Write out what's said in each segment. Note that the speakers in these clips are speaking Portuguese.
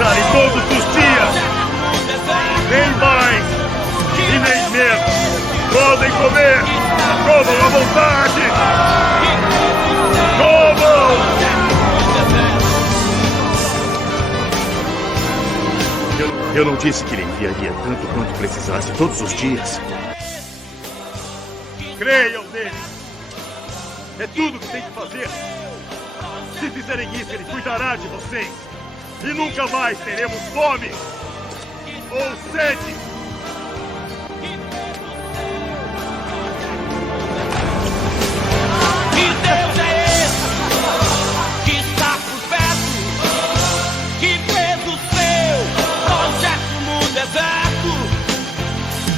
precisarem todos os dias. Nem mais e nem menos. Podem comer. Comam à vontade. Comam. Eu não disse que lhe enviaria tanto quanto precisasse todos os dias. Creiam nele. É tudo que tem que fazer. Se fizerem isso, ele cuidará de vocês. E nunca mais teremos fome ou sede. Que Deus é esse que está por perto, que fez o seu projeto no deserto?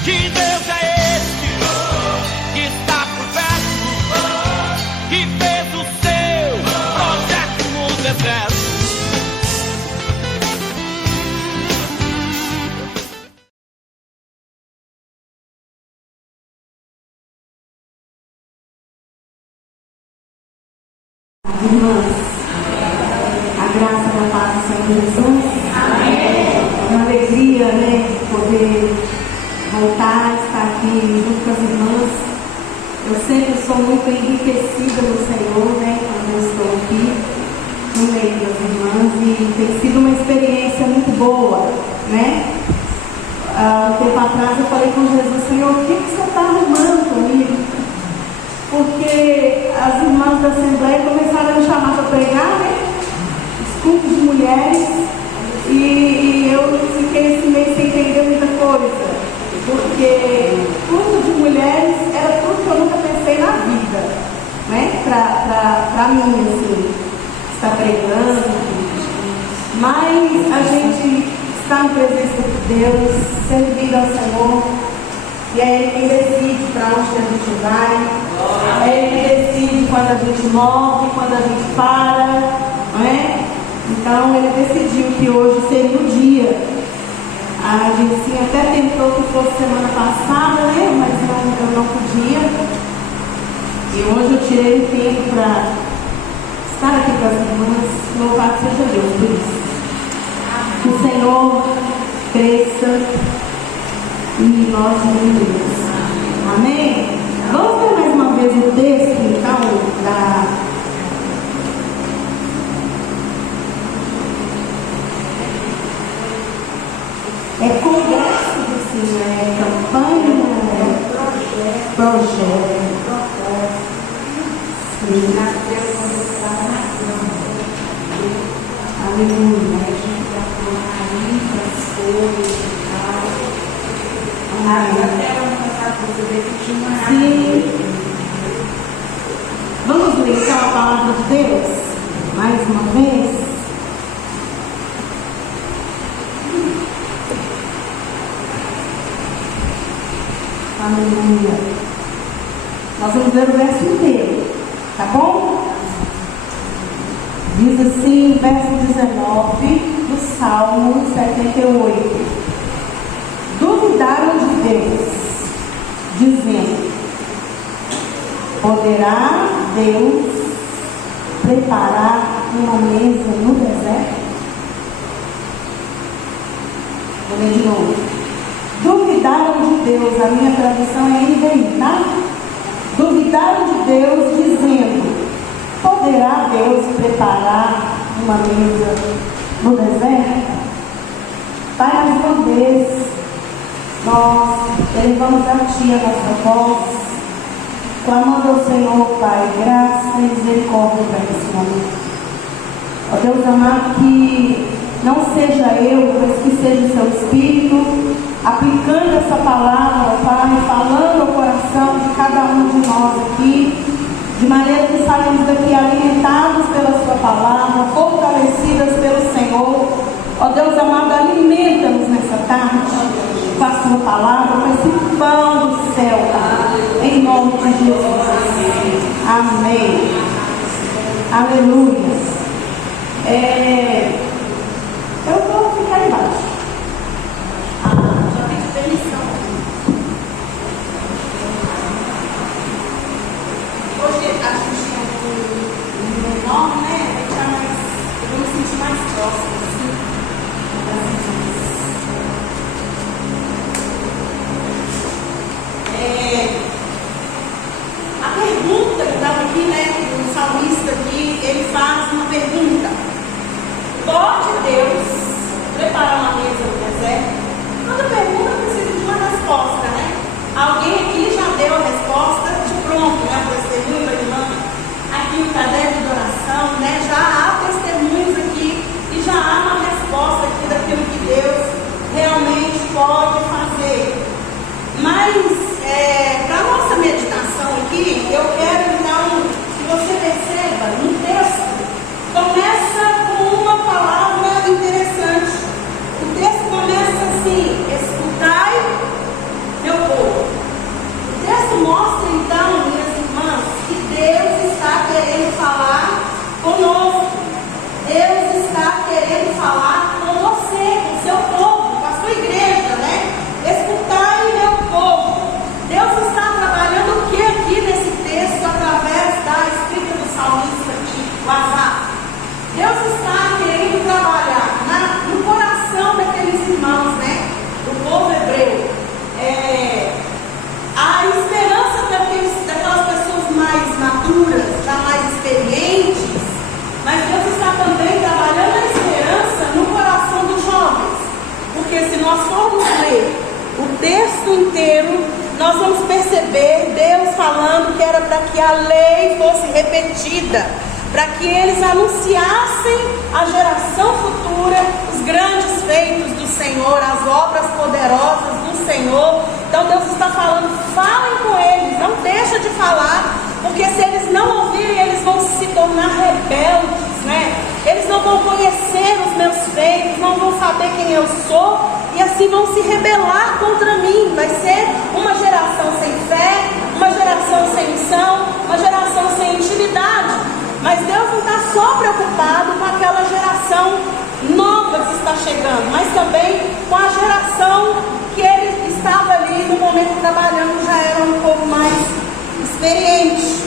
Que Deus é esse que está por perto, que fez o seu projeto no deserto? Irmãs, a graça da paz do Senhor Jesus. Amém. É uma alegria, né, poder voltar a estar aqui junto com as irmãs. Eu sempre sou muito enriquecida no Senhor, né, quando eu estou aqui no meio das irmãs, e tem sido uma experiência muito boa, né? Um tempo atrás eu falei com Jesus: Senhor, o que você está arrumando comigo? Porque as irmãs da Assembleia começaram a me chamar para pregar, né? Os cultos de mulheres, e eu fiquei assim meio sem entender muita coisa, porque culto de mulheres era tudo que eu nunca pensei na vida, né? Para mim, assim, estar pregando. Mas a gente está na presença de Deus, servindo ao Senhor. E é Ele quem decide para onde a gente vai. É Ele quem decide quando a gente morre, quando a gente para, não é? Então Ele decidiu que hoje seria o dia. A Dircinha até tentou que fosse semana passada, né? Mas eu não podia. E hoje eu tirei um tempo para estar aqui com as irmãs. Louvado seja Deus por isso. Que o Senhor cresça e nós diminuímos. Amém? Vamos ver mais uma vez o texto, então, é congresso do Senhor, é campanha, é projeto. Sim. Nasceu quando estava na cama. Aleluia. A gente já foi aí para as coisas e tal. Até ano passado você vê que tinha uma. Sim. Vamos ler então a palavra de Deus mais uma vez. Aleluia. Nós vamos ler o verso inteiro, tá bom? Diz assim, verso 19 do Salmo 78. Duvidaram de Deus, dizendo: poderá Deus preparar uma mesa no deserto? Vou ler de novo. Duvidaram de Deus, a minha tradução é NVI, tá? Duvidaram de Deus, dizendo: poderá Deus preparar uma mesa no deserto? Pai, mais uma vez, nós elevamos a Ti a nossa voz, clamando ao Senhor, Pai, graça e misericórdia para esse momento. Ó Deus amado, que não seja eu, mas que seja o Seu Espírito aplicando essa palavra, Pai, falando ao coração de cada um de nós aqui, de maneira que saímos daqui alimentados pela Sua palavra, fortalecidas pelo Senhor. Ó Deus amado, alimenta-nos nessa tarde com a Sua palavra, com esse pão do céu, em nome de Jesus. Amém. Aleluia. Eu vou ficar embaixo. Já pedi permissão. Hoje a gente é menor, né? Eu vou me sentir mais próximo, assim. Deus está querendo trabalhar no coração daqueles irmãos, né? Do povo hebreu. A esperança daquelas pessoas mais maduras, já mais experientes, mas Deus está também trabalhando a esperança no coração dos jovens. Porque se nós formos ler o texto inteiro, nós vamos perceber Deus falando que era para que a lei fosse repetida, para que eles anunciassem à geração futura os grandes feitos do Senhor, as obras poderosas do Senhor. Então Deus está falando, falem com eles, não deixa de falar, porque se eles não ouvirem, eles vão se tornar rebeldes, né? Eles não vão conhecer os meus feitos, não vão saber quem eu sou, e assim vão se rebelar contra mim. Vai ser uma geração sem fé, uma geração sem missão, uma geração sem intimidade. Mas Deus não está só preocupado com aquela geração nova que está chegando, mas também com a geração que ele estava ali no momento trabalhando, já era um pouco mais experiente.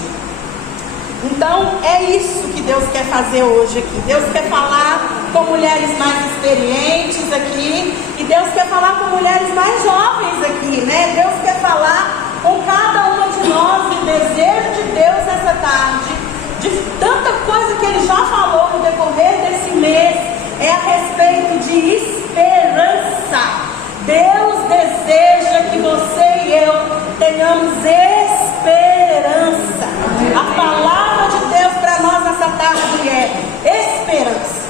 Então é isso que Deus quer fazer hoje aqui. Deus quer falar com mulheres mais experientes aqui, e Deus quer falar com mulheres mais jovens aqui, né? Deus quer falar com cada uma de nós. O desejo de Deus essa tarde, de tanta coisa que Ele já falou no decorrer desse mês, é a respeito de esperança. Deus deseja que você e eu tenhamos esperança. A palavra de Deus para nós nessa tarde é esperança.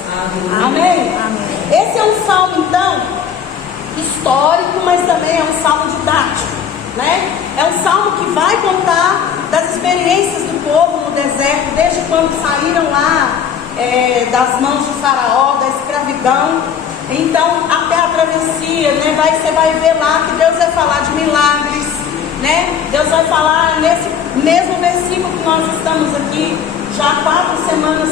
Amém? Esse é um salmo, então, histórico, mas também é um salmo didático, né? É um salmo que vai contar das experiências do povo no deserto, desde quando saíram lá das mãos de Faraó, da escravidão. Então, até a travessia, né? Você vai ver lá que Deus vai falar de milagres, né? Deus vai falar nesse mesmo versículo que nós estamos aqui, já há 4 semanas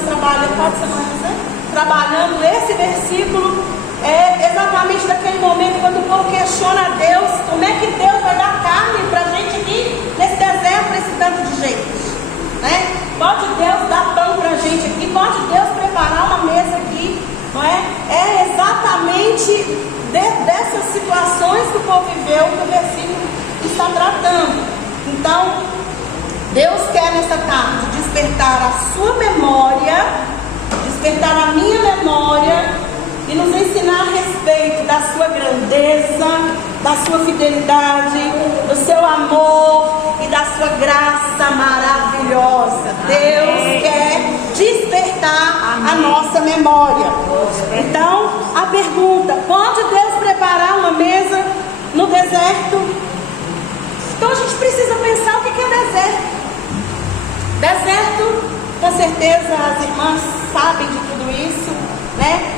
trabalhando esse versículo. É exatamente daquele momento quando o povo questiona a Deus, como é que Deus vai dar carne para a gente aqui nesse deserto, para esse tanto de gente, né? Pode Deus dar pão para a gente aqui, pode Deus preparar uma mesa aqui, não é? É exatamente dessas situações que o povo viveu que o versículo está tratando. Então, Deus quer nessa tarde despertar a sua memória, despertar a minha memória, e nos ensinar a respeito da sua grandeza, da sua fidelidade, do seu amor e da sua graça maravilhosa. Deus quer despertar a nossa memória. Então, a pergunta: pode Deus preparar uma mesa no deserto? Então a gente precisa pensar o que é deserto. Deserto, com certeza as irmãs sabem de tudo isso, né?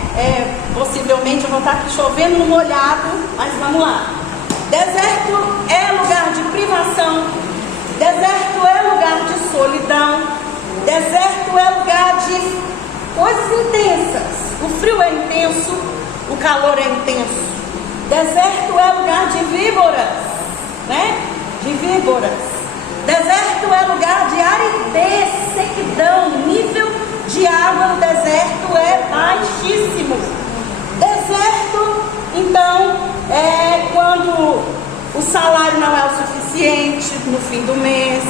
Possivelmente eu vou estar aqui chovendo no molhado, mas vamos lá. Deserto é lugar de privação, deserto é lugar de solidão, deserto é lugar de coisas intensas. O frio é intenso, o calor é intenso. Deserto é lugar de víboras, né? De víboras. Deserto é lugar de aridez, sequidão, nível de água no deserto é baixíssimo. Deserto, então, é quando o salário não é o suficiente no fim do mês.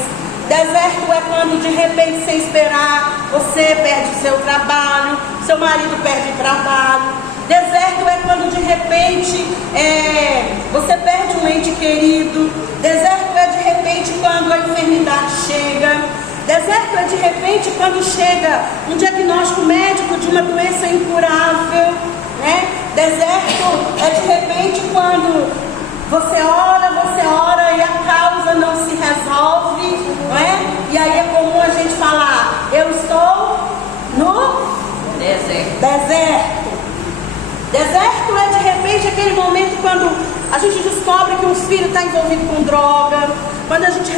Deserto é quando de repente, sem esperar, você perde o seu trabalho, seu marido perde o trabalho. Deserto é quando de repente você perde um ente querido. Deserto é de repente quando a enfermidade chega. Deserto é de repente quando chega um diagnóstico médico de uma doença incurável, né? Deserto é de repente quando você ora e a causa não se resolve, não é? E aí é comum a gente falar: eu estou no deserto. Deserto é de repente aquele momento quando a gente descobre que um filho está envolvido com droga, quando a gente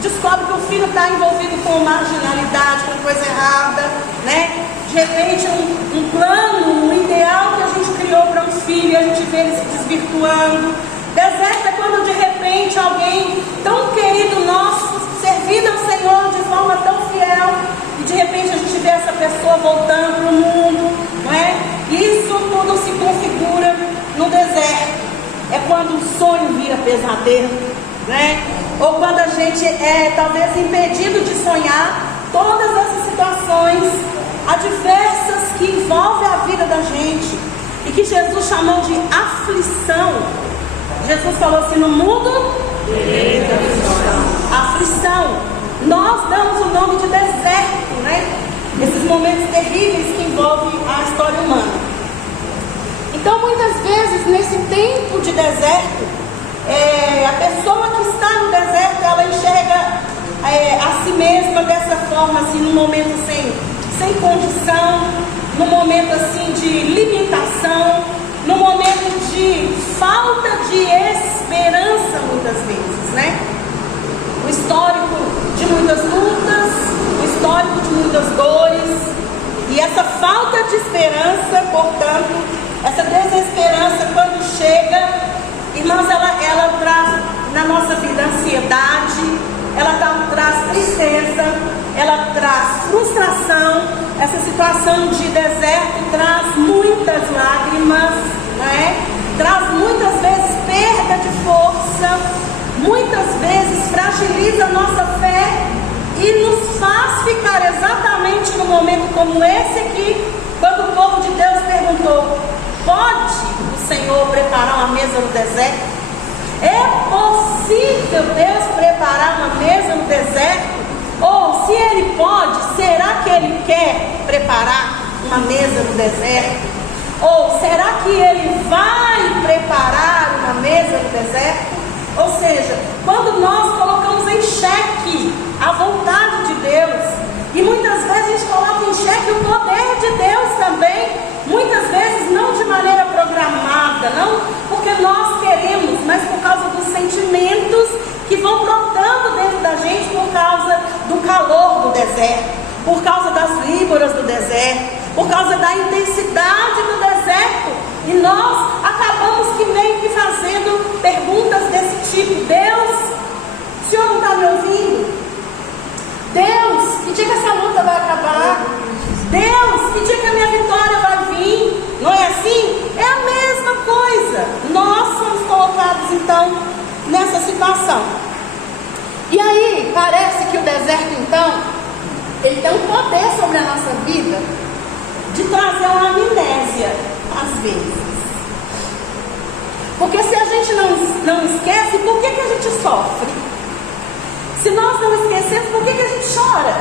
descobre que o filho está envolvido com marginalidade, com coisa errada, né? De repente um plano, um ideal que a gente criou para um filho e a gente vê ele se desvirtuando. Deserto é quando de repente alguém tão querido nosso, servido ao Senhor de forma tão fiel, e de repente a gente vê essa pessoa voltando para o mundo. quando o sonho vira pesadelo, né? Ou quando a gente é talvez impedido de sonhar, todas essas situações adversas que envolvem a vida da gente e que Jesus chamou de aflição. Jesus falou assim: no mundo aflição. Nós damos o nome de deserto, né? Esses momentos terríveis que envolvem a história humana. Então, muitas vezes, nesse tempo de deserto, a pessoa que está no deserto, ela enxerga a si mesma dessa forma, assim, num momento sem condição, num momento assim de limitação, num momento de falta de esperança, muitas vezes, né? O histórico de muitas lutas, o histórico de muitas dores, e essa falta de esperança, portanto, essa desesperança quando chega, irmãos, ela traz na nossa vida ansiedade, ela traz tristeza, ela traz frustração. Essa situação de deserto traz muitas lágrimas, né? Traz muitas vezes perda de força, muitas vezes fragiliza a nossa fé e nos faz ficar exatamente no momento como esse aqui, quando o povo de Deus perguntou: pode o Senhor preparar uma mesa no deserto? É possível Deus preparar uma mesa no deserto? Ou se Ele pode, será que Ele quer preparar uma mesa no deserto? Ou será que Ele vai preparar uma mesa no deserto? Ou seja, quando nós colocamos em xeque a vontade de Deus, e muitas vezes a gente coloca em xeque o poder de Deus também, muitas vezes não de maneira programada, não porque nós queremos, mas por causa dos sentimentos que vão brotando dentro da gente por causa do calor do deserto, por causa das víboras do deserto, por causa da intensidade do deserto, e nós acabamos que meio que fazendo perguntas desse tipo: Deus, o Senhor não está me ouvindo? Deus, que dia que essa luta vai acabar? Deus, que dia que a minha vitória vai vir? Não é assim? É a mesma coisa. Nós somos colocados então nessa situação. E aí parece que o deserto então, ele tem um poder sobre a nossa vida de trazer uma amnésia às vezes. Porque se a gente não esquece, por que a gente sofre? Se nós não esquecemos, por que a gente chora?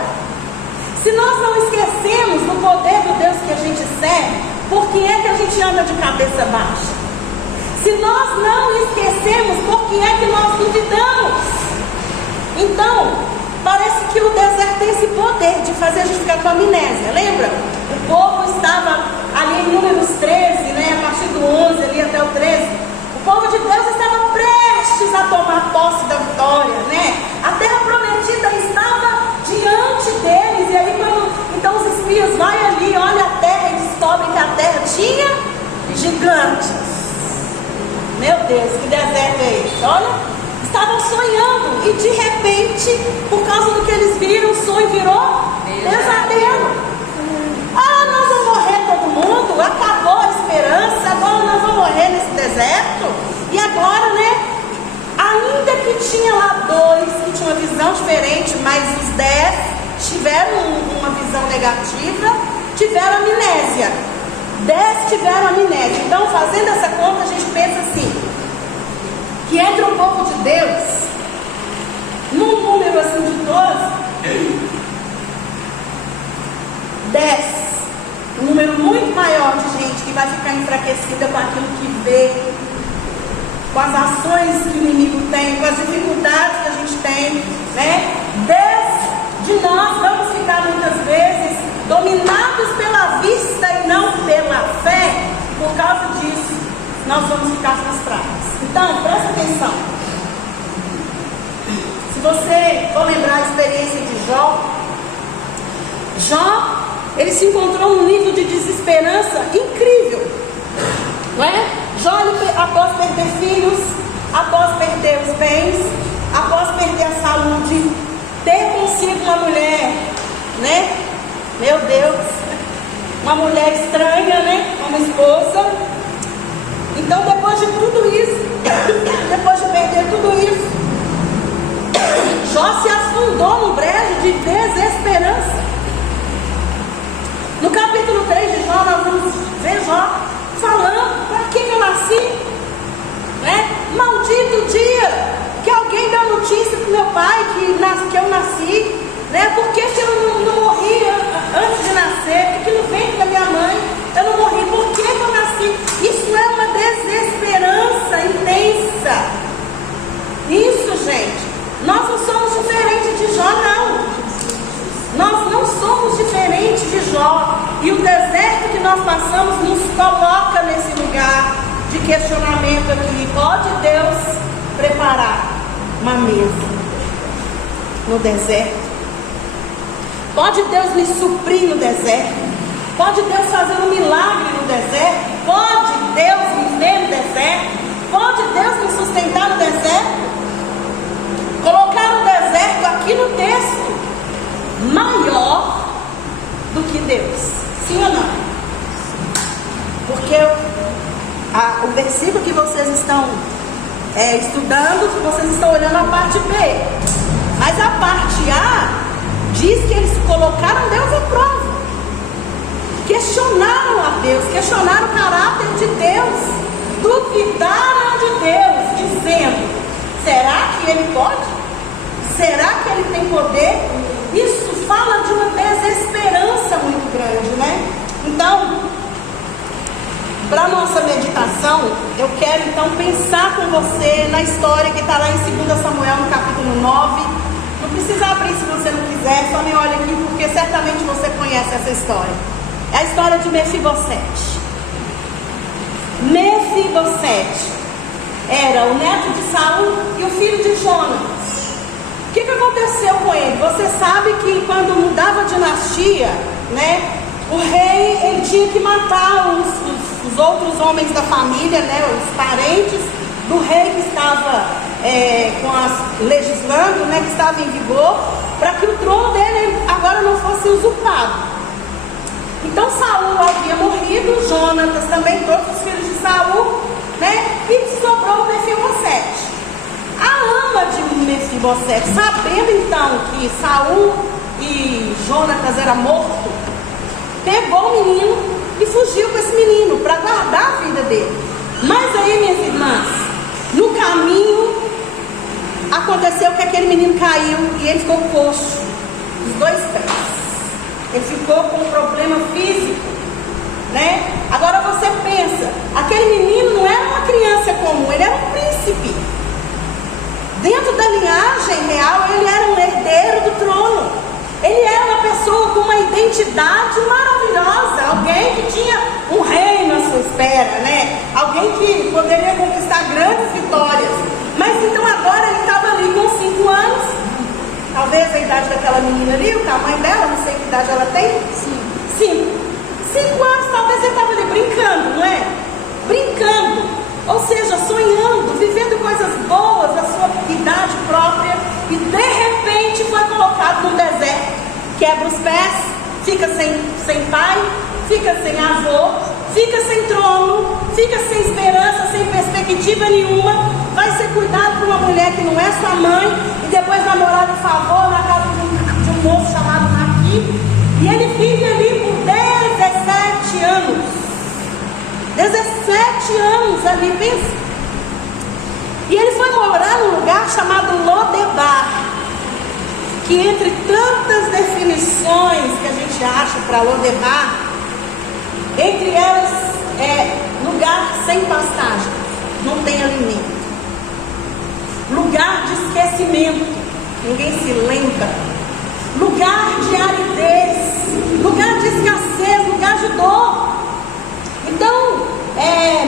Se nós não esquecemos do poder do Deus que a gente serve, por que é que a gente anda de cabeça baixa? Se nós não esquecemos, por que é que nós duvidamos? Então, parece que o deserto tem esse poder de fazer a gente ficar com amnésia. Lembra? O povo estava ali em Números 13, né, a partir do 11 ali até o 13. O povo de Deus estava prestes a tomar posse da vitória, né? A terra prometida estava diante deles. E aí quando então os espias vão ali, olham a terra e descobrem que a terra tinha gigantes. Meu Deus, que deserto é esse? Olha, estavam sonhando e de repente, por causa do que eles viram, o sonho virou pesadelo. Ah, nós vamos morrer todo mundo, acabou a esperança, agora nós vamos morrer nesse deserto. E agora, né, ainda que tinha lá 2 que tinham uma visão diferente, mas os 10 tiveram uma visão negativa, tiveram amnésia. 10 tiveram amnésia. Então, fazendo essa conta, a gente pensa assim, que entre o povo de Deus, num número assim de 12, 10, um número muito maior de gente que vai ficar enfraquecida com aquilo que vê, com as ações que o inimigo tem, com as dificuldades que a gente tem, né? 10 de nós vamos ficar muitas vezes dominados pela vista e não pela fé. Por causa disso, nós vamos ficar frustrados. Então, presta atenção. Se você for lembrar a experiência de Jó, ele se encontrou num nível de desesperança incrível, não é? Jó, após perder filhos, após perder os bens, após perder a saúde, ter consigo uma mulher, né? Meu Deus, uma mulher estranha, né? Uma esposa. Então, depois de tudo isso, depois de perder tudo isso, Jó se afundou no brejo de desesperança. No capítulo 3 de Jó, nós vamos ver Jó falando: para que eu nasci? Maldito o dia que alguém deu notícia para meu pai que eu nasci. Por que eu não morri antes de nascer? Porque no ventre da minha mãe eu não morri. Por que eu nasci? Isso é uma desesperança intensa. Isso, gente, nós não somos diferentes de Jó, não. Nós não somos diferentes de Jó. E o deserto que nós passamos nos coloca nesse lugar de questionamento aqui. Pode Deus preparar uma mesa no deserto? Pode Deus me suprir no deserto? Pode Deus fazer um milagre no deserto? Pode Deus me ver no deserto? Pode Deus me sustentar no deserto? Colocar no deserto aqui no texto maior do que Deus. Sim ou não? Porque o versículo que vocês estão estudando, vocês estão olhando a parte B. Mas a parte A diz que eles colocaram Deus à prova. Questionaram a Deus, questionaram o caráter de Deus, duvidaram de Deus, dizendo: será que Ele pode? Será que Ele tem poder? Isso fala de uma desesperança muito grande, né? Então, para a nossa meditação, eu quero então pensar com você na história que está lá em 2 Samuel, no capítulo 9. Não precisa abrir se você não quiser, só me olha aqui, porque certamente você conhece essa história. É a história de Mefibosete. Mefibosete era o neto de Saul e o filho de Jonas. O que aconteceu com ele? Você sabe que quando mudava a dinastia, o rei ele tinha que matar os outros homens da família, os parentes do rei que estava legislando, que estava em vigor, para que o trono dele agora não fosse usurpado. Então Saul havia morrido, Jonatas também, todos os filhos de Saul, e sobrou Mefibosete. A ama de Mefibosete, sabendo então que Saul e Jonatas era morto, pegou o menino e fugiu com esse menino para guardar a vida dele. Mas aí, minhas irmãs, no caminho aconteceu que aquele menino caiu e ele ficou coxo, os dois pés. Ele ficou com um problema físico, Agora você pensa, aquele menino não era uma criança comum, ele era um príncipe. Dentro da linhagem real, ele era um herdeiro do trono. Ele era uma pessoa com uma identidade maravilhosa, alguém que tinha um reino à sua espera, Alguém que poderia conquistar grandes vitórias. Mas então agora ele estava ali com 5 anos, talvez a idade daquela menina ali, o tamanho dela, não sei que idade ela tem. 5 anos, talvez ele estava ali brincando, não é? Brincando, ou seja, sonhando, vivendo coisas boas da sua idade própria, e de repente foi colocado num deserto, quebra os pés, fica sem pai, fica sem avô, fica sem trono, fica sem esperança, sem perspectiva nenhuma, vai ser cuidado por uma mulher que não é sua mãe, e depois vai morar de favor na casa de um moço chamado Maqui, e ele vive ali por 17 anos. 17 anos ali, pensa. E ele foi morar num lugar chamado Lodebar, que entre tantas definições que a gente acha para Lodebar, entre elas é lugar sem pastagem, não tem alimento, lugar de esquecimento, ninguém se lembra, lugar de aridez, lugar de escassez, lugar de dor. Então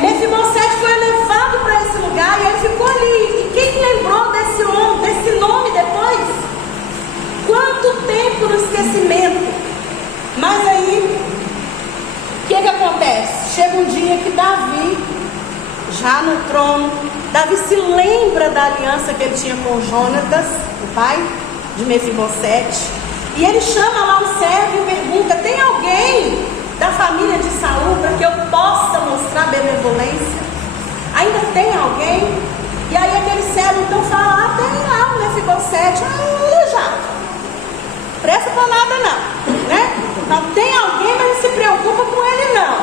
Mefibosete foi levado para esse lugar e ele ficou ali. E quem lembrou desse nome depois? Quanto tempo no esquecimento. Mas aí o que acontece? Chega um dia que Davi, já no trono, Davi se lembra da aliança que ele tinha com Jonatas, o pai de Mefibosete, e ele chama lá um servo e pergunta: tem alguém da família de Saul para que eu possa mostrar benevolência? Aí Ainda tem alguém? E aí aquele servo então fala, tem lá o Mefibosete. Já, presta para nada não, né? Não tem alguém, mas não se preocupa com ele não.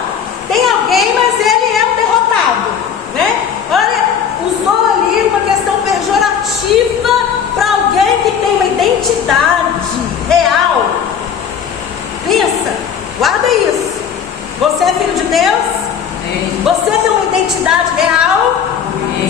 Tem alguém, mas ele é um derrotado, né? Olha, usou ali uma questão pejorativa para alguém que tem uma identidade real. Pensa, guarda isso. Você é filho de Deus? Você tem uma identidade real?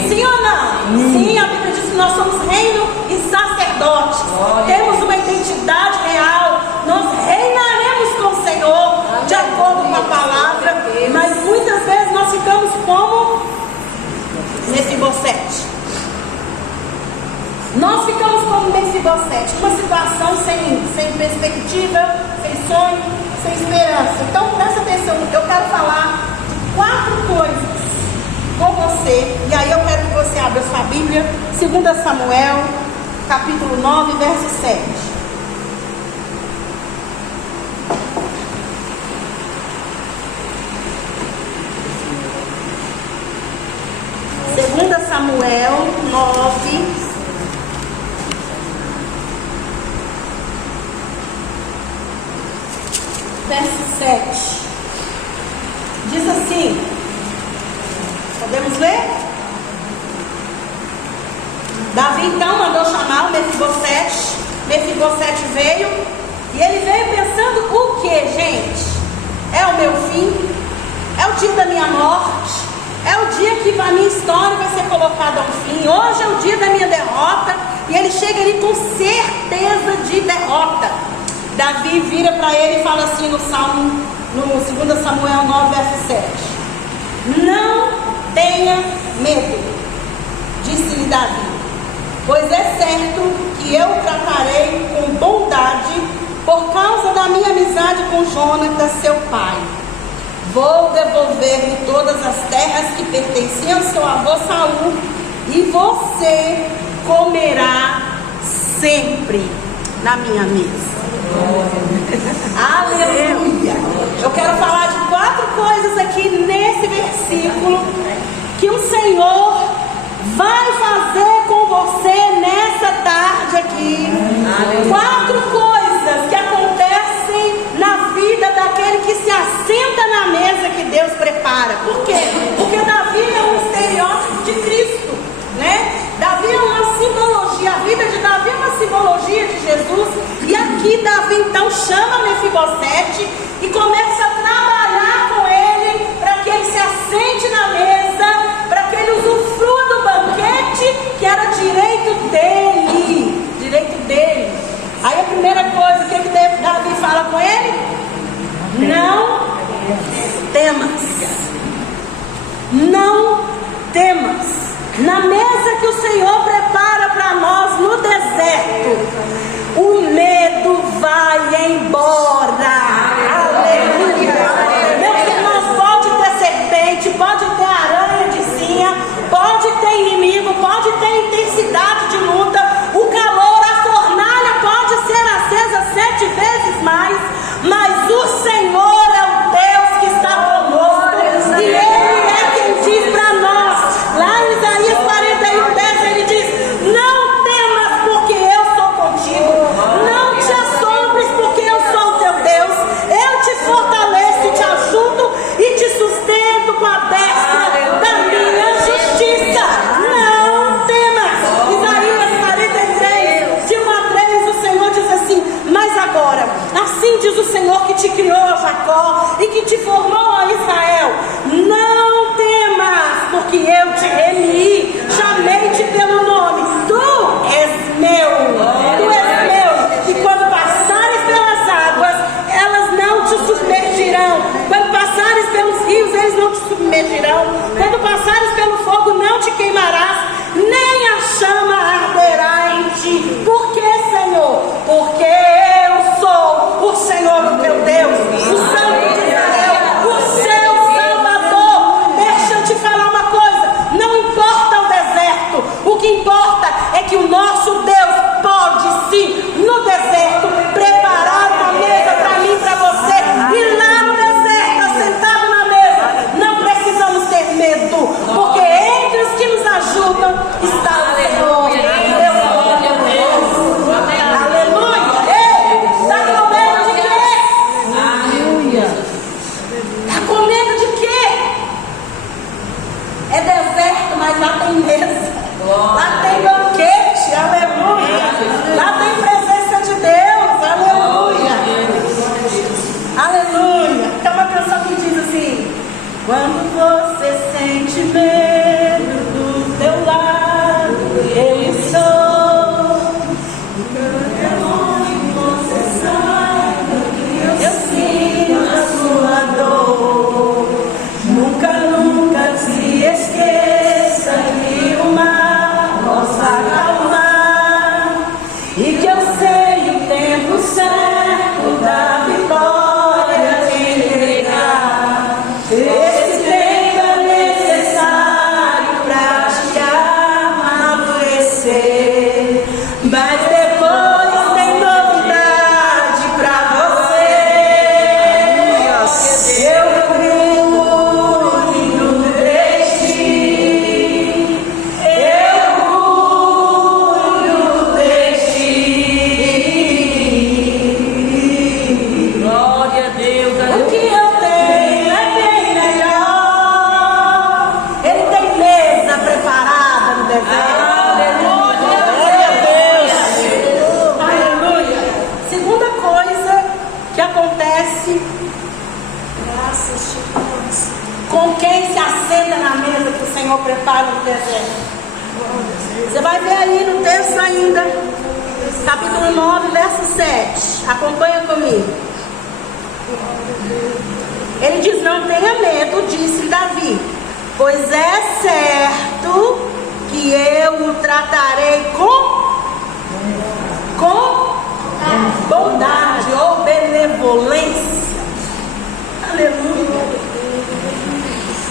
Sim ou não? Sim, a Bíblia diz que nós somos reino e sacerdotes. Temos uma identidade real. Nós reinaremos com o Senhor, de acordo com a palavra. Mas muitas vezes nós ficamos como Mefibosete. Nós ficamos como Mefibosete, uma situação sem perspectiva, sem sonho, sem esperança. Então presta atenção, eu quero falar de 4 coisas com você. E aí eu quero que você abra sua Bíblia, 2 Samuel, capítulo 9, verso 7. Segunda Samuel 9, verso 7. Diz assim, podemos ler? Davi então mandou chamar o Mefibosete. Mefibosete veio, e ele veio pensando o que, gente? É o meu fim? É o dia da minha morte? É o dia que a minha história vai ser colocada ao fim? Hoje é o dia da minha derrota. E ele chega ali com certeza de derrota. Davi vira para ele e fala assim no 2 Samuel 9, verso 7. Não tenha medo, disse-lhe Davi, pois é certo que eu o tratarei com bondade por causa da minha amizade com Jonatas, seu pai. Vou devolver-lhe todas as terras que pertenciam ao seu avô Saul, e você comerá sempre na minha mesa. Aleluia! Eu quero falar de 4 coisas aqui nesse versículo que o Senhor vai fazer com você nessa tarde aqui. 4 coisas que acontecem na vida daquele que se assenta na mesa que Deus prepara. Por quê? Porque Davi é um estereótipo de Cristo, né? Davi é uma simbologia, a vida de Davi é uma simbologia de Jesus. E aqui Davi então chama Mefibosete e começa a trabalhar com ele para que ele se assente na mesa, para que ele usufrua do banquete que era direito dele. Direito dele. Aí a primeira coisa, o que Davi fala com ele? Não temas. Não temas. Na mesa que o Senhor prepara para nós no deserto, o medo vai embora. Aleluia. Meus irmãos, pode ter serpente, pode ter aranha de zinha, pode ter inimigo, pode ter intensidade de luta, o calor, a fornalha pode ser acesa 7 vezes mais, mas o Senhor é o Deus que está conosco, e Ele é quem diz para nós, lá em Isaías 41:10, Ele diz: não temas, porque eu sou contigo, não te assombres, porque eu sou o teu Deus, eu te fortaleço, te ajudo e te sustento com a destra da minha justiça. Não temas. Isaías 43, de 1 a 3, o Senhor diz assim: mas agora, assim diz o Senhor que te criou, Jacó, e que te formou, a Israel, não temas, porque eu te remi, chamei-te pelo nome, tu és meu, tu és meu, e quando passares pelas águas, elas não te submergirão, quando passares pelos rios, eles não te submergirão, quando passares pelo fogo, não te queimarás, nem a chama arderá em ti. Por que, Senhor? Porque eu sou o Senhor, o teu Deus, o Santo de Israel, o seu Salvador. Deixa eu te falar uma coisa: não importa o deserto, o que importa é que o nosso Deus pode sim, no deserto, preparar uma mesa para mim e para você. E lá no deserto, sentado na mesa, não precisamos ter medo, porque Ele Quando você sente medo do teu lado, eu estou. Você sabe que eu sinto a sua dor. Nunca, nunca se esqueça que o mar possa acalmar e que eu sei o tempo certo da vitória te entregar. Esse tempo é necessário pra te amadurecer, mas depois tem novidade pra você. Eu cuido de ti, eu cuido de ti. Glória a Deus. O que eu tenho é bem melhor. Ele tem mesa preparada no deserto. Glória a Deus. Aleluia. Segunda coisa que acontece com quem se assenta na mesa que o Senhor prepara no deserto. Você vai ver aí no texto ainda, capítulo 9, verso 7. Acompanha comigo. Ele diz: não tenha medo, disse Davi, pois é certo que eu o tratarei com bondade ou benevolência. Aleluia.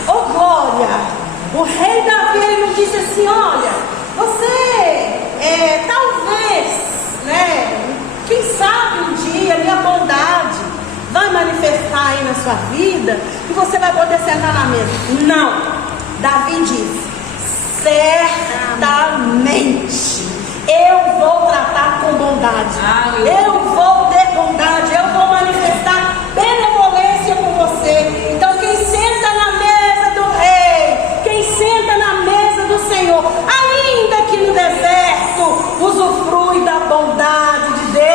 Oh glória. O rei Davi, ele não disse assim: olha, você talvez, né, quem sabe um dia minha bondade vai manifestar aí na sua vida e você vai poder sentar na mesa. Não. Davi disse: certamente eu vou tratar com bondade. Eu vou ter bondade. Eu vou manifestar benevolência com você. Então quem senta na mesa do rei, quem senta na mesa do Senhor, ainda que no deserto, usufrui da bondade de Deus.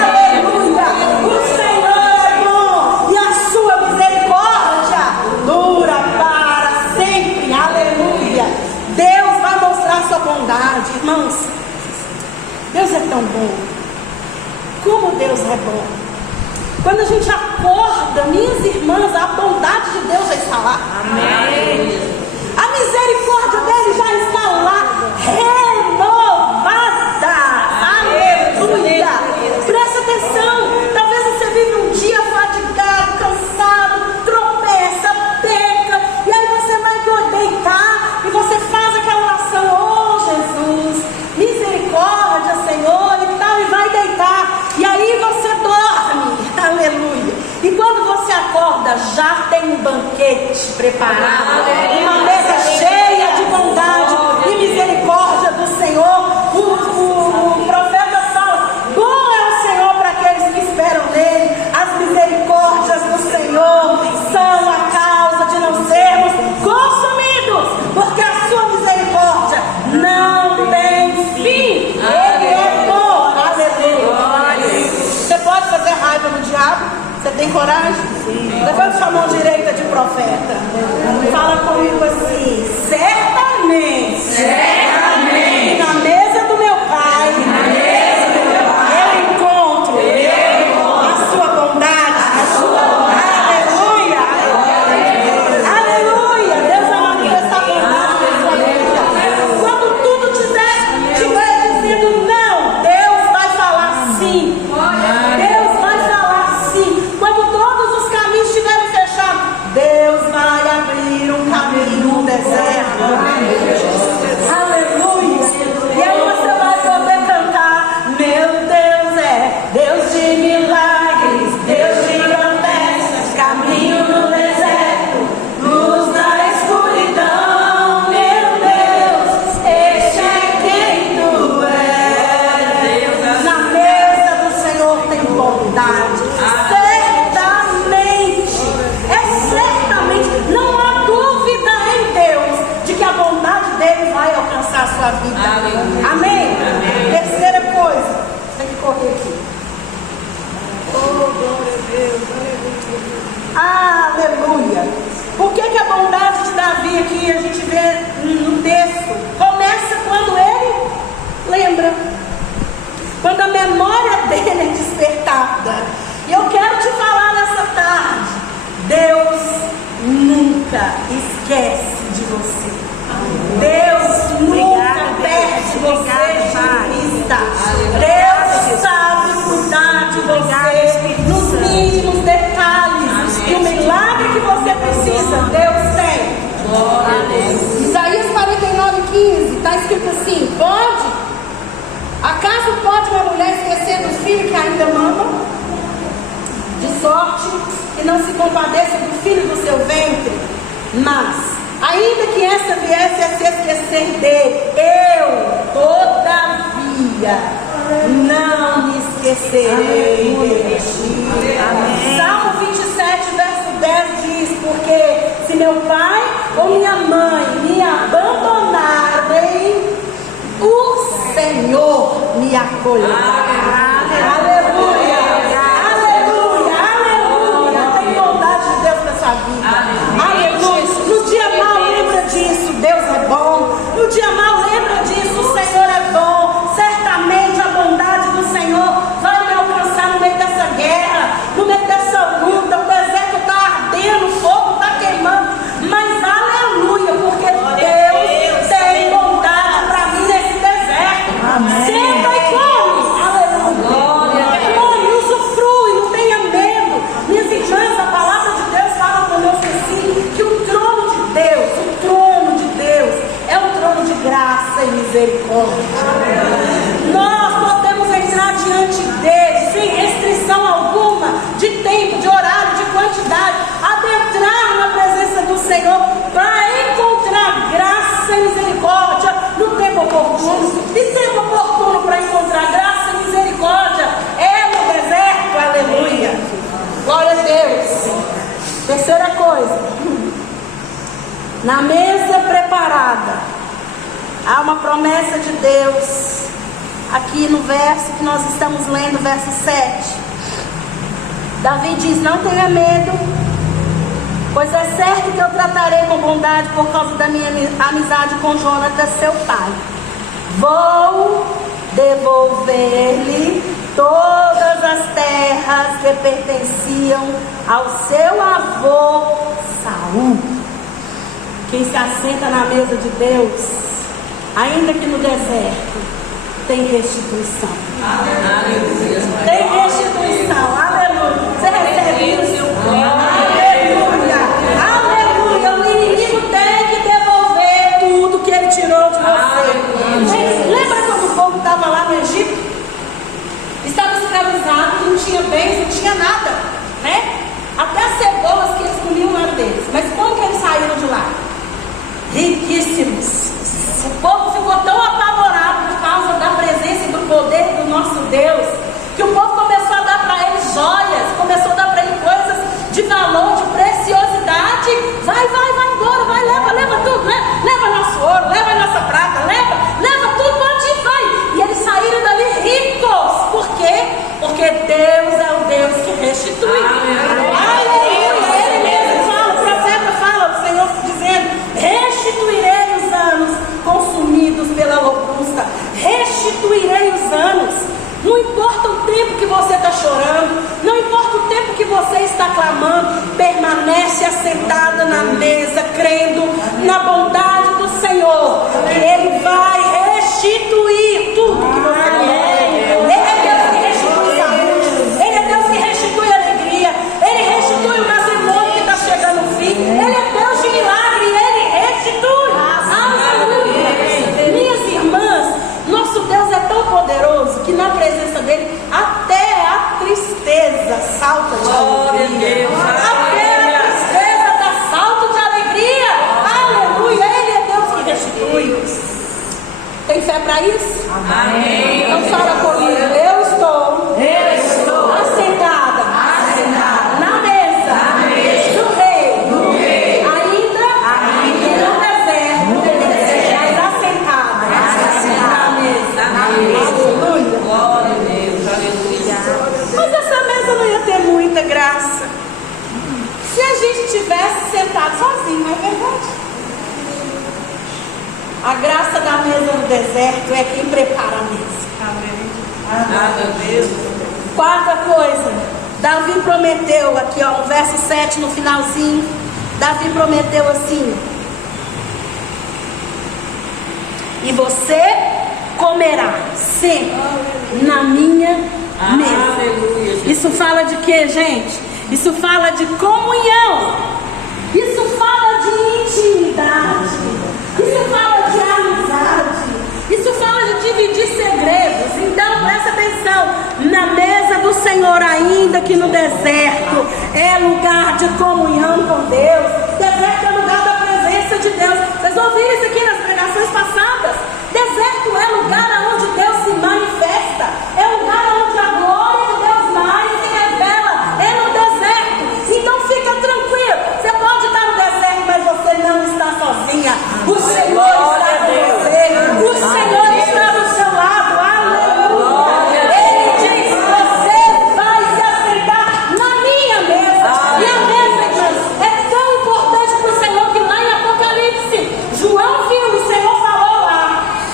Aleluia. O Senhor é bom e a sua misericórdia dura para sempre. Aleluia. Deus vai mostrar sua bondade, irmãos. Deus é tão bom. Como Deus é bom. Quando a gente acorda, minhas irmãs, a bondade de Deus já está lá. Amém. A misericórdia dele já está lá, renovada. Aleluia. Presta atenção. Talvez você vive um dia fadigado, cansado, tropeça, peca, e aí você vai deitar e você faz aquela oração: oh Jesus, misericórdia, Senhor, e tal, e vai deitar. E aí você dorme. Aleluia. E quando você acorda, já tem um banquete preparado, uma mesa cheia de bondade e misericórdia do Senhor. O profeta fala: bom é o Senhor para aqueles que esperam nele. As misericórdias do Senhor são a causa de não sermos consumidos, porque a sua misericórdia não tem fim. Ele é bom. Aleluia. Você pode fazer raiva no diabo? Você tem coragem? Sim. Levanta sua mão direita de profeta. Fala comigo assim: certamente, certamente, na mesa do meu Pai, eu encontro a sua bondade. Aleluia. Aleluia. Deus vai manifestar a bondade na sua vida. Quando tudo estiver dizendo não, Deus vai falar sim. Deus vai falar sim. Quando todos os caminhos estiverem fechados, Deus vai abrir um caminho no deserto. Aleluia. E aí você vai poder cantar: meu Deus é Deus de milagres, Deus de promessas, caminho no deserto, luz na escuridão. Meu Deus, este é quem tu és. Na mesa do Senhor tem bondade. Certamente, não há dúvida em Deus de que a bondade dele vai alcançar a sua vida. Amém? Terceira coisa, tem que correr aqui. Oh, glória a Deus, aleluia. Aleluia. Davi aqui, a gente vê no texto, começa quando ele lembra, quando a memória dele é despertada. E eu quero te falar nessa tarde, Deus nunca esquece de você. Deus nunca perde você de vista. Deus sabe cuidar de você nos mínimos detalhes. E o milagre que você precisa, Deus tem. Isaías 49:15 está escrito assim: acaso pode uma mulher esquecer do filho que ainda mama? De sorte que não se compadeça do filho do seu ventre. Mas, ainda que essa viesse a se esquecer dele, eu, todavia, não me esquecerei de ti. Amém. Salmo 27, verso 10 diz: porque se meu pai ou minha mãe me abandonarem, o Senhor me acolherá. Aleluia, aleluia, aleluia. Tem bondade de Deus na sua vida. Aleluia. No dia mau lembra disso, Deus é bom. No dia mau lembra disso, o Senhor é bom. Certamente a bondade do Senhor vai me alcançar no meio dessa guerra, no meio dessa luta. O deserto está ardendo, o fogo está queimando, mas aleluia, porque Deus tem bondade para mim nesse deserto. Amém. Senta e come, aleluia. Come, usufrui, não tenha medo. Minhas irmãs, a palavra de Deus fala conosco assim, que o trono de Deus é um trono de graça e misericórdia. Nós podemos entrar diante dele sem restrição alguma de tempo, de horário, de quantidade, adentrar na presença do Senhor para encontrar graça e misericórdia no tempo oportuno. E tempo oportuno para encontrar graça e misericórdia é no deserto, aleluia. Glória a Deus. Terceira coisa, na mesa preparada, há uma promessa de Deus. Aqui no verso que nós estamos lendo, verso 7, Davi diz: não tenha medo, pois é certo que eu tratarei com bondade por causa da minha amizade com Jonatas, seu pai. Vou devolver-lhe todas as terras que pertenciam ao seu avô Saul. Quem se assenta na mesa de Deus, ainda que no deserto, tem restituição. Aleluia. Tem restituição. Aleluia. Você recebe isso? Aleluia. Aleluia. O inimigo tem que devolver tudo que ele tirou de você. Gente, lembra quando o povo estava lá no Egito? Estava escravizado, não tinha bens, não tinha nada, né? Até as cebolas que eles comiam não eram deles. Mas como que eles saíram de lá? Riquíssimos. O povo ficou tão apavorado por causa da presença e do poder do nosso Deus, que o povo começou a dar para ele joias, começou a dar para ele coisas de valor, de preciosidade. Vai embora, vai, leva tudo, né? Leva nosso ouro, leva nossa prata, leva tudo, pode ir, vai. E eles saíram dali ricos. Por quê? Porque Deus é o Deus que restitui. Aleluia. Ele mesmo fala, o profeta fala, o Senhor dizendo: restituirei os anos consumidos pela locusta, restituirei os anos. Não importa o tempo que você está chorando, não importa o tempo que você está clamando, permanece assentada na mesa, crendo na bondade do Senhor, que Ele vai restituir tudo que você tem. Ele é Deus que restitui saúde, Ele é Deus que restitui alegria, Ele restitui o matrimônio que está chegando ao fim, Ele é Deus de milagre, Ele restitui. Aleluia. Minhas irmãs, nosso Deus é tão poderoso que na presença dele até a tristeza salta de alegria. Até a tristeza dá salto de alegria. Aleluia. Ele é Deus que restitui. Tem fé para isso? Amém. Então fala comigo. Eu estou assentada na mesa do rei. Ainda no deserto, mas assentada na mesa. Aleluia. Glória a Deus. Aleluia. Mas essa mesa não ia ter muita graça se a gente tivesse sentado sozinho, não é verdade? A graça da mesa no deserto é quem prepara a mesa. Quarta coisa, Davi prometeu aqui, ó, no verso 7, no finalzinho, Davi prometeu assim: e você comerá sempre na minha mesa. Isso fala de quê, gente? Isso fala de comunhão. Isso fala de intimidade. Isso fala de amizade. Isso fala de dividir segredos. Então presta atenção. Na mesa do Senhor, ainda que no deserto, é lugar de comunhão com Deus. Deserto é lugar da presença de Deus. Vocês ouviram isso aqui nas pregações passadas? Deserto é lugar onde Deus se manifesta. É lugar onde a glória de Deus mais se revela. É no deserto. Então fica tranquilo. Você pode estar no deserto, mas você não está sozinha. O Senhor está com você. O Senhor está do seu lado. Aleluia. Ele diz: você vai se assentar na minha mesa. E a mesa, irmãos, é tão importante para o Senhor que lá em Apocalipse, João viu, o Senhor falou lá,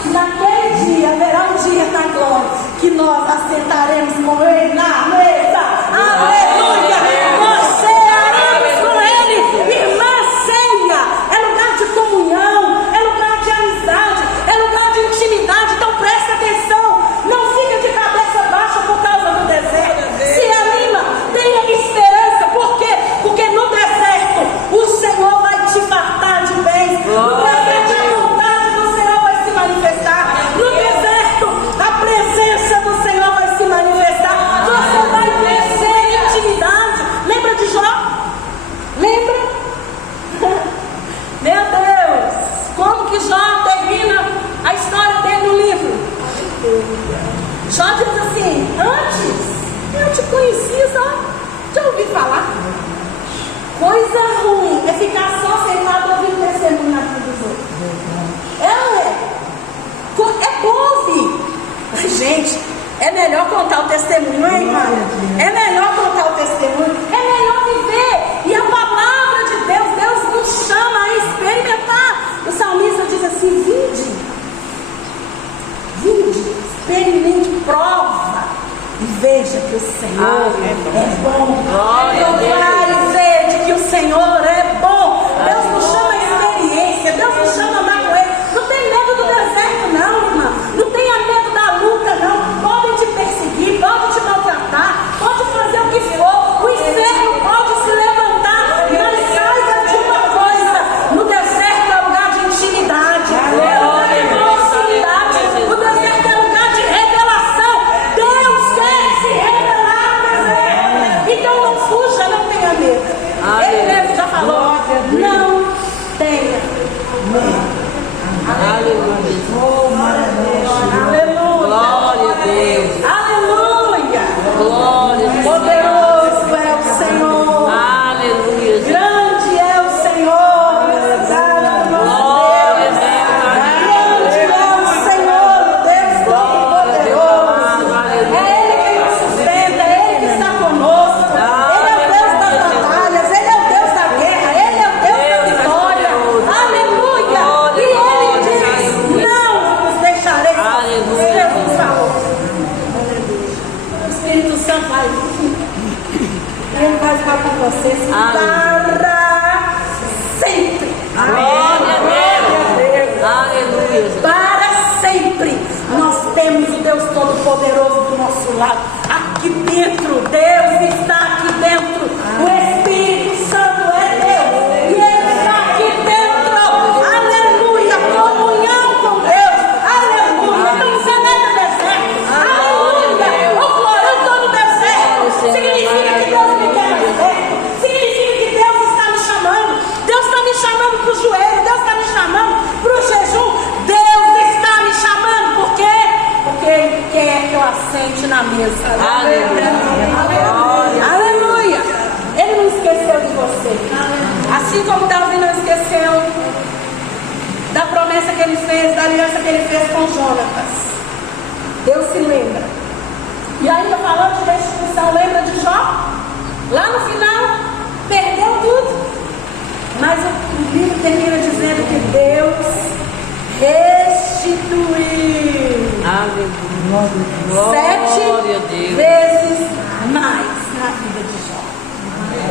que naquele dia haverá um dia da glória, que nós assentaremos com Ele na mesa. Aleluia. Nós cearemos com Ele. Irmã, ceia é lugar de comunhão, é lugar de amizade, é lugar de intimidade. Então presta atenção, não fica de cabeça baixa por causa do deserto. Se anima, tenha esperança. Por quê? Porque no deserto o Senhor vai te fartar de bens. No deserto a vontade do Senhor vai se manifestar. No deserto a presença do Senhor vai se manifestar. Você vai crescer em intimidade. Lembra de Jó? Lembra? Meu Deus, como que Jó termina a história dele no livro? Jó diz assim: antes eu te conhecia, só já ouvi falar. Coisa ruim é ficar só sentado ouvindo testemunho na vida dos outros. É bom ouvir. Mas, gente, é melhor contar o testemunho, não é, irmã? É melhor contar o testemunho. É melhor viver. E a palavra de Deus, Deus nos chama a experimentar. O salmista diz assim: vinde, experimente, prova e veja que o Senhor é bom. Provar e veja que o Senhor é bom. Deus nos chama a experiência, Deus nos chama a andar com Ele. Não tem medo do deserto, não, irmã. Não tenha medo da luta, não. Podem te perseguir, podem te maltratar, pode fazer o que for. O inferno pode se levantar, mas saiba de uma coisa: no deserto é lugar de intimidade, é lugar de proximidade. O deserto é lugar de revelação. Deus quer se revelar no deserto. Então não fuja, não tenha medo. Ele mesmo já falou: não tenha medo. Aleluia. Aleluia. Glória a Deus. Aleluia. Glória a Deus. Poderoso é o Senhor. Aleluia. Grande é o Senhor. Grande é o Senhor, Deus Todo-Poderoso. É Ele quem nos sustenta, é Ele que está conosco. Ele é o Deus das batalhas, Ele é o Deus da guerra, Ele é o Deus da vitória. Aleluia. E Ele diz: não nos deixarei. Jesus falou. O Espírito Santo vai vir. Ele vai ficar com você para sempre. Glória a Deus. Aleluia. Para sempre. Nós temos o Deus Todo-Poderoso do nosso lado. Aqui dentro, Deus está aqui dentro. O Espírito Santo é Deus. E Ele está aqui dentro. Aleluia. Comunhão com Deus. Aleluia. Então você não é no deserto. Aleluia. Ô, glória, eu estou no deserto. Significa que Deus me quer mais perto. Significa que Deus está me chamando. Deus está me chamando para o joelho. Deus está me chamando para o jejum. Deus está me chamando. Por quê? Porque Ele quer que eu assente na mesa. Aleluia. Aleluia. Ele não esqueceu de você. Assim como Davi não esqueceu da promessa que ele fez, da aliança que ele fez com Jonatas. Deus se lembra. E ainda falando de restituição, lembra de Jó? Lá no final, perdeu tudo. Mas o livro termina dizendo que Deus restituir Aleluia. 7 Glória a Deus. vezes mais na vida de Jó.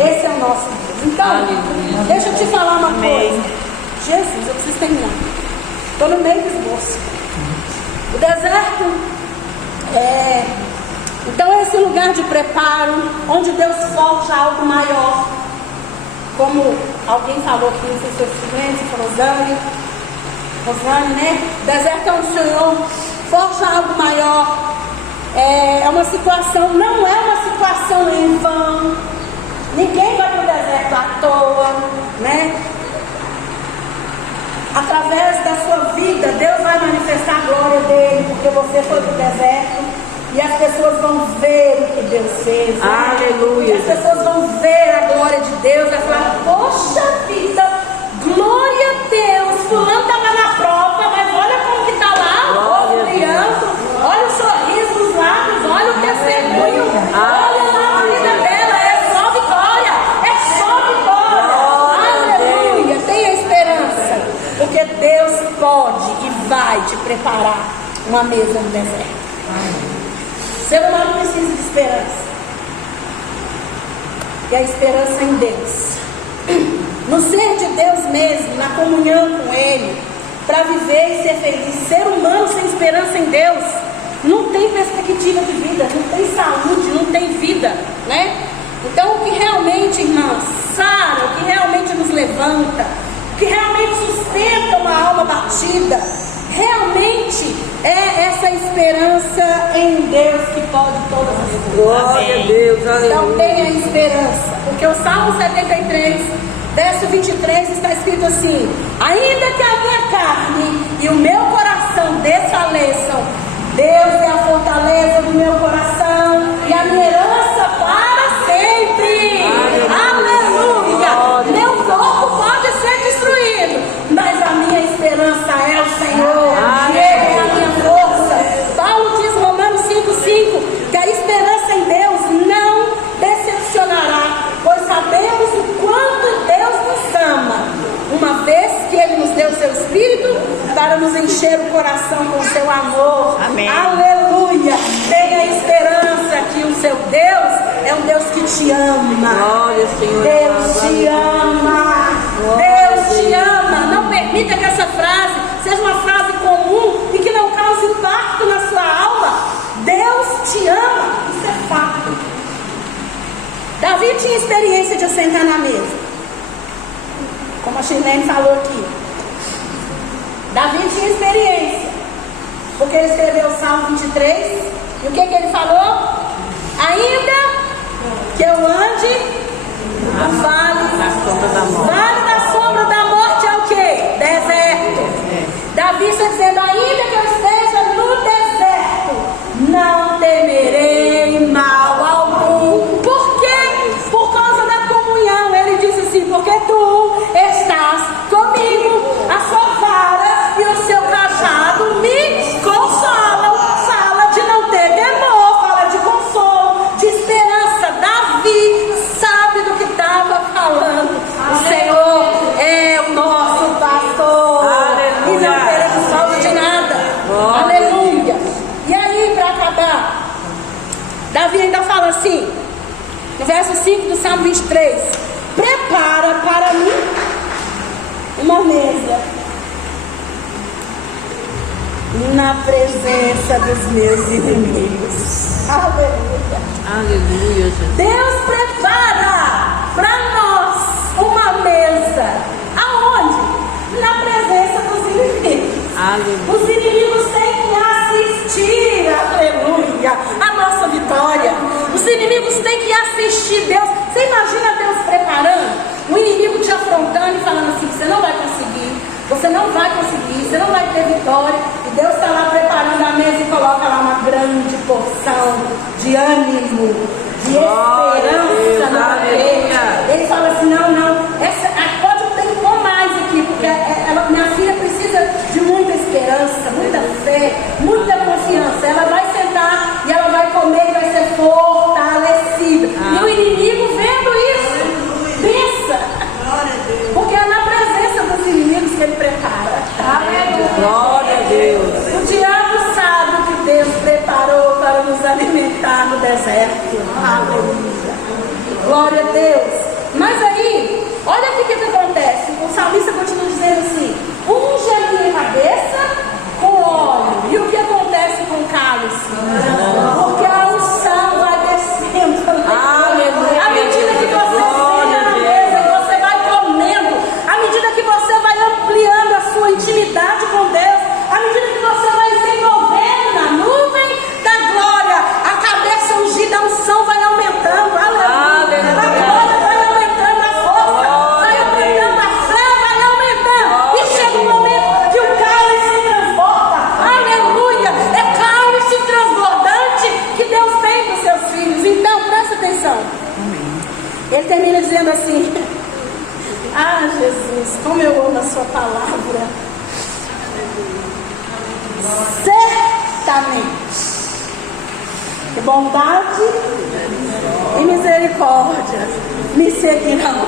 Esse é o nosso Deus. Então, Aleluia. deixa eu te falar uma coisa. Jesus, eu preciso terminar. Estou no meio do esboço. O deserto então é esse lugar de preparo, onde Deus forja algo maior. Como alguém falou aqui, não sei se foi Rosane, né? O deserto é onde o Senhor forja algo maior. É uma situação, não é uma situação em vão. Ninguém vai para o deserto à toa, né? Através da sua vida, Deus vai manifestar a glória dele, porque você foi para o deserto e as pessoas vão ver o que Deus fez. Né? Aleluia. As pessoas vão ver a glória de Deus, vai falar: poxa vida, glória a Deus, fulano estava na prova, mas olha como que está lá, o brilhando, olha o sorriso dos lábios, olha o testemunho, olha lá a vida dela, é só vitória, aleluia. Tenha esperança, porque Deus pode e vai te preparar uma mesa no deserto. O ser humano precisa de esperança, e a esperança em Deus, no ser de Deus mesmo, na comunhão com Ele, para viver e ser feliz. Ser humano sem esperança em Deus não tem perspectiva de vida, não tem saúde, não tem vida, né? Então, o que realmente, irmãs, sara, o que realmente nos levanta, o que realmente sustenta uma alma batida, realmente é essa esperança em Deus que pode todas as coisas. Glória a Deus. Então Aleluia. tenha esperança, porque o Salmo 73, verso 23 está escrito assim: ainda que a minha carne e o meu coração desfaleçam, Deus é a fortaleza do meu coração e a minha herança para sempre. Aleluia. Meu corpo pode ser destruído, mas a minha esperança é o Senhor. Ele é a minha força. Paulo diz em Romanos 5:5 que a esperança em Deus não decepcionará, pois sabemos o quanto Deus nos ama, uma vez que Ele nos deu seu Espírito para nos encher o coração com seu amor. Amém. Aleluia. Tenha esperança que o seu Deus é um Deus que te ama. Glória, Senhor. Deus te ama. Deus te ama. Não permita que essa frase seja uma frase comum e que não cause impacto na sua alma. Deus te ama. Isso é fato. Davi tinha experiência de assentar na mesa, como a Shirlene falou aqui. Davi tinha experiência, porque ele escreveu o Salmo 23. E o que ele falou? Ainda que eu ande no vale Na sombra da morte. Vale da sombra da morte é o quê? Deserto. Davi está dizendo: ainda que eu esteja no deserto, não temerei mal algum. Por quê? Por causa da comunhão. Ele diz assim: porque tu estás comigo, a sua vara e o seu cajado me consolam. Fala de não ter temor, fala de consolo, de esperança. Davi sabe do que estava falando. O Senhor é o nosso pastor. Aleluia. E não teremos falta de nada. Aleluia. E aí, para acabar, Davi ainda fala assim, no verso 5 do Salmo 23: prepara para mim uma mesa na presença dos meus inimigos. Aleluia. Aleluia, Jesus. Deus prepara para nós uma mesa. Aonde? Na presença dos inimigos. Aleluia. Os inimigos têm que assistir, aleluia, a nossa vitória. Os inimigos têm que assistir Deus. Você imagina Deus preparando o inimigo te afrontando e falando assim: você não vai conseguir, você não vai conseguir, você não vai ter vitória. E Deus está lá preparando a mesa e coloca lá uma grande porção de ânimo, de esperança na aleluia. Ele fala assim: não, pode ter que pôr mais aqui, porque minha filha precisa de muita esperança, muita fé, muita confiança. Ela vai sentar e ela vai comer e vai ser fortalecida. E o inimigo vendo isso, pensa, porque é na presença dos inimigos que ele prepara. Aleluia. Jesus, como eu amo a sua palavra. Certamente, que bondade e misericórdia me seguirão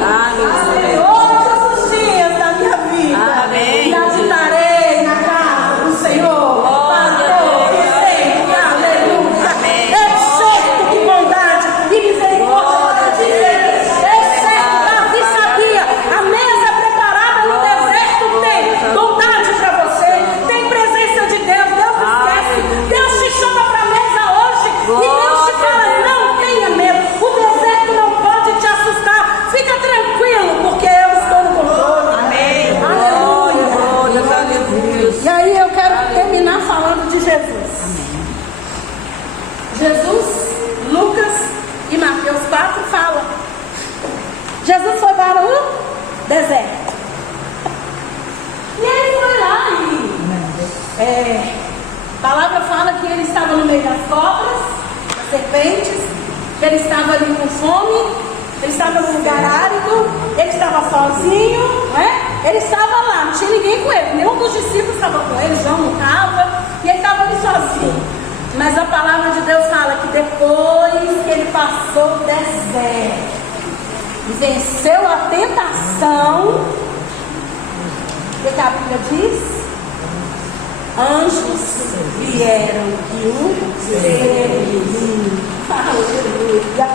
todos os dias da minha vida. Amém. E habitarei na casa do Senhor para todo sempre. Aleluia. Amém. É certo que bondade e misericórdia vai dizer. É certo, Davi sabia. A mesa preparada no deserto tem bondade para você. Tem presença de Deus. Deus esquece. Deus te chama para a mesa hoje. E Deus te fala, não tenha medo. O deserto não pode te assustar. Fica tranquilo, porque eu estou no controle. Amém. Aleluia. Glória, aleluia. E aí eu quero terminar falando de Jesus. Jesus, Lucas e Mateus 4 fala. Jesus foi para o deserto. E ele foi lá e a palavra fala que ele estava no meio das cobras, das serpentes, que ele estava ali com fome, ele estava num lugar árido, ele estava sozinho, né? Ele estava lá, não tinha ninguém com ele, nenhum dos discípulos estava com ele, João não estava, e ele estava ali sozinho. Mas a palavra de Deus fala que depois que ele passou o deserto e venceu a tentação, o que a Bíblia diz? Anjos vieram e o serviram. Aleluia.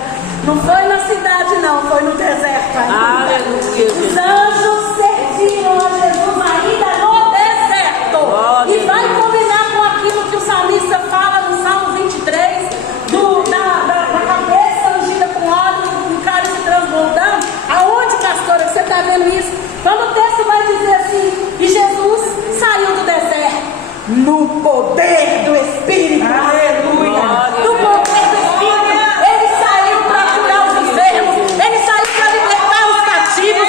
Não foi na cidade não, foi no deserto ainda. Aleluia, Os Jesus. anjos serviram a Jesus ainda no deserto. Glória E vai a Deus. combinar com aquilo que o salmista fala no Salmo 23, da cabeça ungida com óleo, com cálice transbordando. Aonde, pastora, você está vendo isso? Quando o texto vai dizer assim, e Jesus saiu do deserto no poder do Espírito. Aleluia. No poder do Espírito. Ele saiu para curar os enfermos. Ele saiu para libertar os cativos.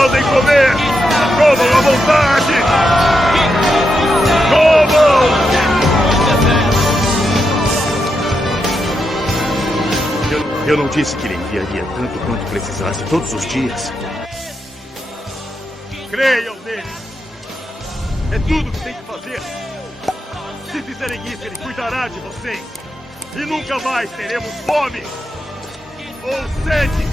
Podem comer! Comam à vontade! Comam! Eu não disse que lhe enviaria tanto quanto precisasse todos os dias. Creiam nele! É tudo que tem que fazer! Se fizerem isso, ele cuidará de vocês! E nunca mais teremos fome! Ou sede!